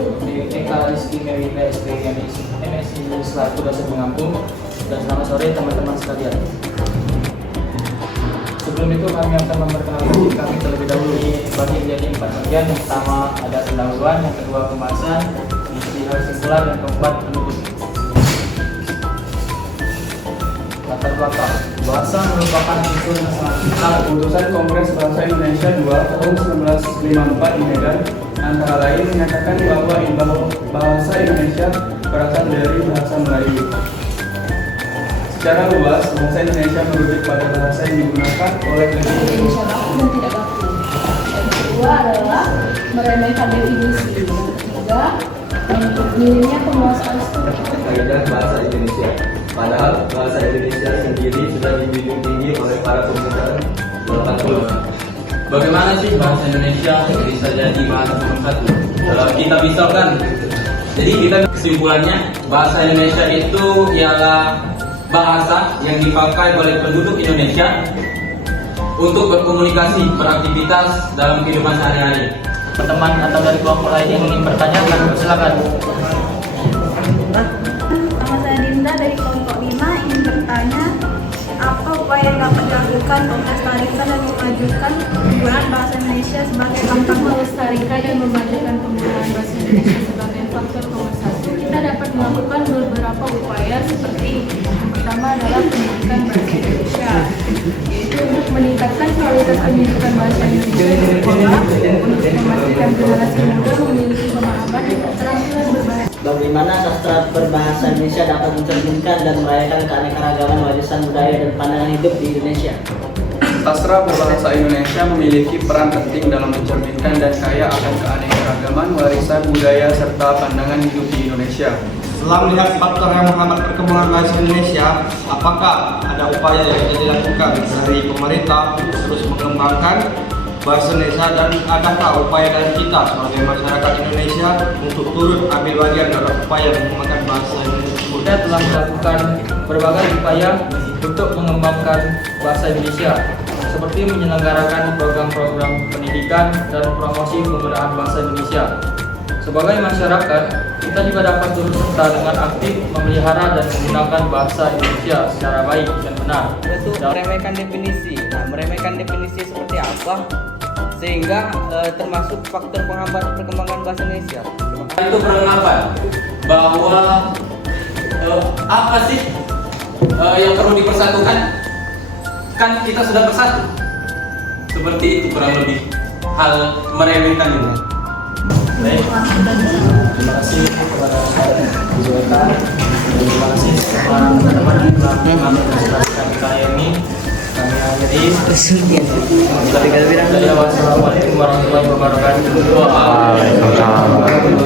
Eka Rizky Mewita SPG MSI selaku dosen pengampu, dan selamat sore teman-teman sekalian. Sebelum itu kami akan memperkenalkan diri kami terlebih dahulu, dibagi menjadi 4 bagian. Yang pertama ada pendahuluan, yang kedua pembahasan, isi kesimpulan, dan keempat penutup. Latar belakang. Bahasa merupakan unsur yang sangat vital. Keputusan Kongres Bahasa Indonesia 2 tahun 1954 di Medan antara lain menyatakan bahwa bahasa Indonesia berasal dari bahasa Melayu. Secara luas, bahasa Indonesia merujuk pada bahasa yang digunakan oleh Indonesia baku dan tidak baku. Yang kedua adalah meremehkan definisi. Yang ketiga, minimnya penguasaan struktur. Kaidah bahasa Indonesia. Padahal bahasa Indonesia sendiri sudah dijunjung tinggi oleh para pemuda 80. Bagaimana sih bahasa Indonesia bisa jadi bahasa nomor 1? Kalau kita misalkan, jadi kita kesimpulannya bahasa Indonesia itu ialah bahasa yang dipakai oleh penduduk Indonesia untuk berkomunikasi, beraktivitas dalam kehidupan sehari-hari. Teman atau dari kelompok lain yang ingin bertanyakan, silakan. Nama saya Dinda dari kelompok 5 ingin bertanya, apa upaya yang dapat dilakukan untuk melestarikan dan memajukan penggunaan bahasa Indonesia sebagai faktor Melestarikan dan memajukan penggunaan bahasa Indonesia sebagai faktor pemersatu. Kita dapat melakukan beberapa upaya seperti yang pertama adalah pendidikan bahasa Indonesia, yaitu untuk meningkatkan kualitas pendidikan bahasa Indonesia di sekolah untuk memastikan generasi muda memiliki pemahaman dan keterampilan berbahasa. Bagaimana sastra berbahasa Indonesia dapat mencerminkan dan merayakan keanekaragaman warisan budaya dan pandangan hidup di Indonesia? Sastra berbahasa Indonesia memiliki peran penting dalam mencerminkan dan kaya akan keanekaragaman warisan budaya serta pandangan hidup di Indonesia. Setelah melihat faktor yang menghambat perkembangan bahasa Indonesia, apakah ada upaya yang bisa dilakukan dari pemerintah untuk terus mengembangkan bahasa Indonesia, dan adakah upaya dari kita sebagai masyarakat Indonesia untuk turut ambil bagian dalam upaya mengembangkan bahasa Indonesia? Kita telah melakukan berbagai upaya untuk mengembangkan bahasa Indonesia, seperti menyelenggarakan program-program pendidikan dan promosi penggunaan bahasa Indonesia. Sebagai masyarakat, kita juga dapat turut serta dengan aktif memelihara dan menggunakan bahasa Indonesia secara baik dan benar. Itu meremehkan definisi. Nah, meremehkan definisi seperti apa sehingga termasuk faktor penghambat perkembangan bahasa Indonesia? Itu beranggapan bahwa apa sih yang perlu dipersatukan? Kan kita sudah bersatu. Seperti itu kurang lebih hal meremehkan ini. Baik, terima kasih kepada Ibu Eka, terima kasih kepada teman-teman yang telah mengapresiasikan kali ini. Kami akhiri. Wassalamualaikum warahmatullahi wabarakatuh. Waalaikumsalam.